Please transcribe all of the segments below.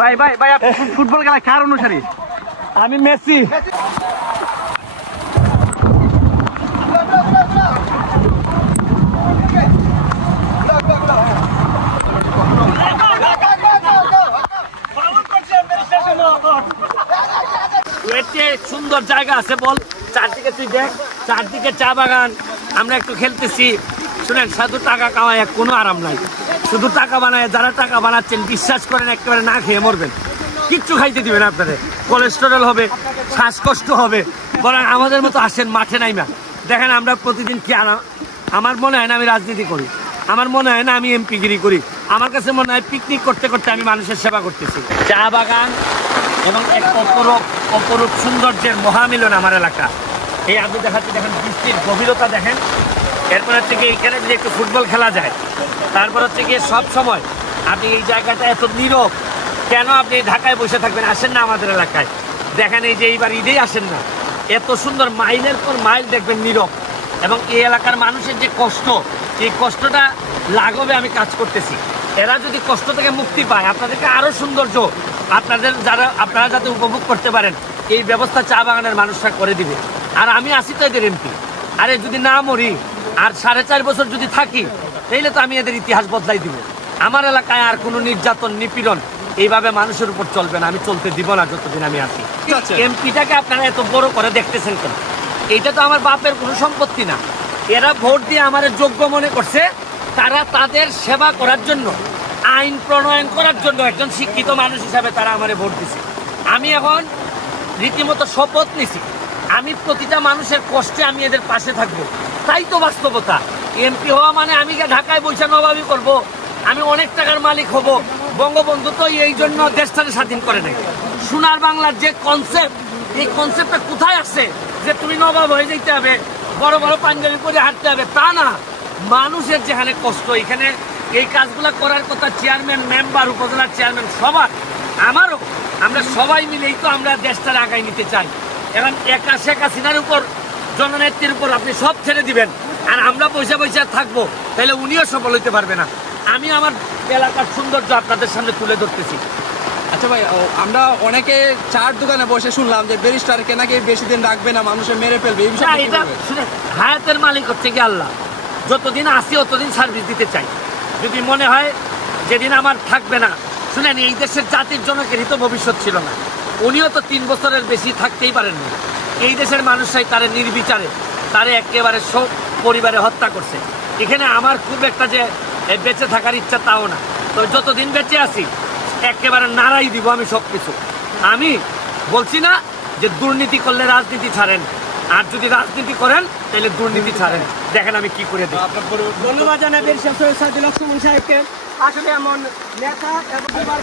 ভাই ভাই ভাই আপনি ফুটবল খেলা কার অনুসারী? আমি মেসি। সুন্দর জায়গা আছে বল। চারদিকে তুই দেখ চারদিকে চা বাগান আমরা একটু খেলতেছি। শুনেন সাধু টাকা কামায় কোনো আরাম নাই। শুধু টাকা বানায়, যারা টাকা বানাচ্ছেন, বিশ্বাস করেন, একেবারে না খেয়ে মরবেন। কিচ্ছু খাইতে দিবেন আপনাদের কোলেস্টেরল হবে, শ্বাসকষ্ট হবে, বরং আমাদের মতো আসেন, মাঠে নাইমা। দেখেন, আমরা প্রতিদিন কি আনা আমার মনে হয় না আমি রাজনীতি করি। আমার মনে হয় না আমি এমপিগিরি করি। আমার কাছে মনে হয় পিকনিক করতে করতে আমি মানুষের সেবা করতেছি। চা বাগান এবং এক অপরূপ অপরূপ সৌন্দর্যের মহামিলন আমার এলাকা। এই আপনি দেখাচ্ছি দেখেন, বৃষ্টির গভীরতা দেখেন। এরপর হচ্ছে কি এখানে যদি একটু ফুটবল খেলা যায়, তারপর হচ্ছে গিয়ে সব সময় আপনি এই জায়গাটা এত নীরব, কেন আপনি ঢাকায় বসে থাকবেন? আসেন না আমাদের এলাকায়। দেখেন এই যে এইবার ঈদেই আসেন না। এত সুন্দর মাইলের পর মাইল দেখবেন নীরব। এবং এই এলাকার মানুষের যে কষ্ট, এই কষ্টটা লাঘবে আমি কাজ করতেছি। এরা যদি কষ্ট থেকে মুক্তি পায়, আপনাদেরকে আরও সৌন্দর্য আপনাদের যারা, আপনারা যাতে উপভোগ করতে পারেন, এই ব্যবস্থা চা বাগানের মানুষরা করে দিবে। আর আমি আসি তো এদের এমপি। আরে যদি না মরি আর সাড়ে চার বছর যদি থাকি তাইলে তো আমি এদের ইতিহাস বদলাই দিব। আমার এলাকায় আর কোনো নির্যাতন নিপীড়ন এইভাবে মানুষের উপর চলবে না। আমি চলতে দিব না যতদিন আমি আছি। এমপিটাকে আপনারা এত বড় করে দেখতেছেন কেন? এইটা তো আমার বাপের কোনো সম্পত্তি না। এরা ভোট দিয়ে আমার যোগ্য মনে করছে। তারা তাদের সেবা করার জন্য আইন প্রণয়ন করার জন্য একজন শিক্ষিত মানুষ হিসাবে তারা আমারে ভোট দিছে। আমি এখন রীতিমতো শপথ নিছি। আমি প্রতিটা মানুষের কষ্টে আমি এদের পাশে থাকব। তাই তো বাস্তবতা। এমপি হওয়া মানে আমি ঢাকায় বৈশা নবাবি করব, আমি অনেক টাকার মালিক হব। বঙ্গবন্ধু তো এই জন্য দেশটাকে স্বাধীন করে নাই। সোনার বাংলার যে কনসেপ্ট এই কনসেপ্টটা কোথায় আসছে যে তুমি নবাব হয়ে যেতে হবে, বড় বড় পাঞ্জাবি পরে হাঁটতে হবে? তা না। মানুষের যেখানে কষ্ট, এখানে এই কাজগুলো করার কথা চেয়ারম্যান মেম্বার উপজেলার চেয়ারম্যান সবার, আমারও। আমরা সবাই মিলেই তো আমরা দেশটার আগায় নিতে চাই। এখন একা শেখ হাসিনার উপর জননেত্রীর উপর আপনি সব ছেড়ে দিবেন। আর আমরা পয়সা পয়সা থাকব তাহলে উনিও সফল হইতে পারবে না। আমি আমার এলাকার সৌন্দর্য আপনাদের সামনে তুলে ধরতেছি। আচ্ছা ভাই ও, আমরা অনেকে চার দোকানে বসে শুনলাম যে ব্যারিস্টারকে নাকি বেশি দিন রাখবে না মানুষে মেরে ফেলবে এই এটা হায়াতের মালিক হচ্ছে কি আল্লাহ। যতদিন আসি অতদিন সার্ভিস দিতে চাই। যদি মনে হয় যেদিন আমার থাকবে না শুনেন এই দেশের জাতির জনকের তো ভবিষ্যৎ ছিল না। উনিও তো তিন বছরের বেশি থাকতেই পারেননি। এই দেশের মানুষরাই তারে নির্বিচারে তারে একেবারে সব পরিবারে হত্যা করছে। এখানে আমার খুব একটা যে বেঁচে থাকার ইচ্ছা তাও না। তবে যতদিন বেঁচে আছি একেবারে নাড়াই দিব আমি সব কিছু আমি বলছি না যে দুর্নীতি করলে রাজনীতি ছাড়েন। আর যদি রাজনীতি করেন তাহলে দুর্নীতি ছাড়েন। দেখেন আমি কি করে দিই ধন্যবাদ সৈয়দ লক্ষ্মণ সাহেবকে। আসলে এমন নেতা এবং এবার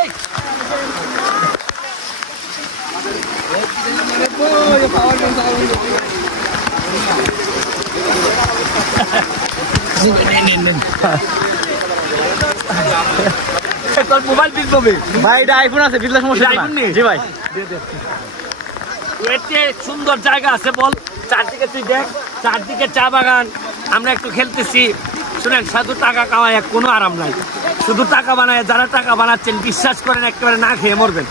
এই, তোর মোবাইল আইফোন আছে নেই? ভাই সুন্দর জায়গা আছে বল চারদিকে তুই দেখ চারদিকে চা বাগান আমরা একটু খেলতেছি শুনেন শুধু টাকা কামায় কোনো আরাম নাই শুধু টাকা বানায় যারা টাকা বানাচ্ছেন বিশ্বাস করেন একেবারে না খেয়ে মরবেন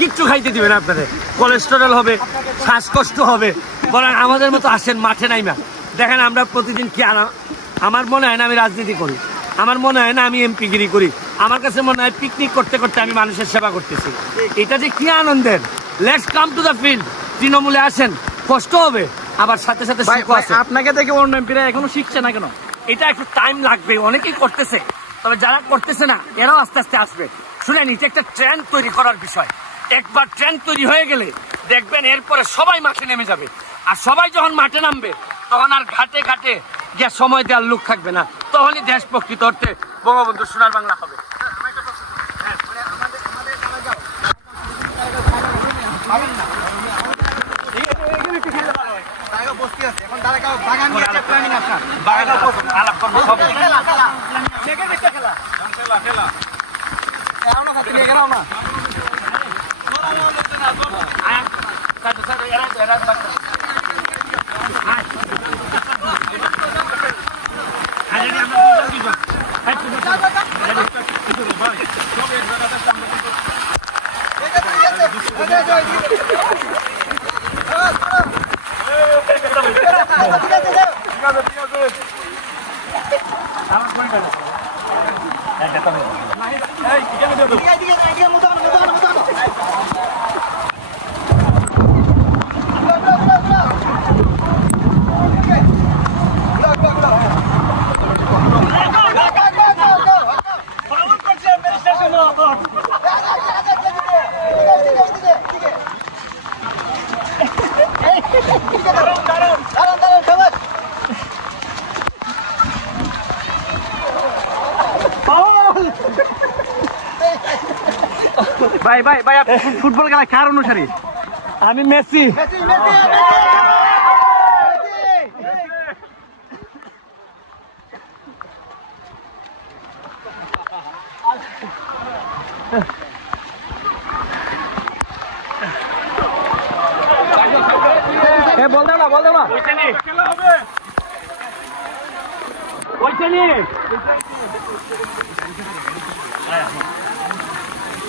কিচ্ছু খাইতে দিবেন আপনাদের কোলেস্টেরল হবে শ্বাসকষ্ট হবে বরং আমাদের মতো আসেন মাঠে নাইমা। দেখেন আমরা প্রতিদিন কি আনা আমার মনে হয় না আমি রাজনীতি করি। আমার মনে হয় না আমি এমপিগিরি করি। আমার কাছে মনে হয় পিকনিক করতে করতে আমি মানুষের সেবা করতেছি। এটা যে কি আনন্দের। Let's come to the field তৃণমূলে আসেন কষ্ট হবে আবার সাথে সাথে আছে। আপনাকে দেখে অন্য এমপিরা এখনও শিখছে না কেন? এটা একটু টাইম লাগবে অনেকেই করতেছে। তবে যারা করতেছে না এরাও আস্তে আস্তে আসবে। শুনেন এটা একটা ট্রেন্ড তৈরি করার বিষয়। একবার ট্রেন তৈরি হয়ে গেলে দেখবেন এরপরে সবাই মাঠে নেমে যাবে। আর সবাই যখন মাঠে নামবে তখন আর ঘাটে ঘাটে যে সময় দেওয়ার লোক থাকবে না। তখনই দেশ প্রকৃত অর্থে বঙ্গবন্ধু সোনার বাংলা হবে। বাগান আলাপ করব আমার কোনটা না এটা তো এই দিকে দিকে দিকে মতো ভাই ভাই ভাই আপনি ফুটবল খেলা কার অনুসারী? আমি মেসি। এ বল দাও না বল দাও না। ওইখানে। এ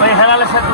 ওই হেলালের সাথে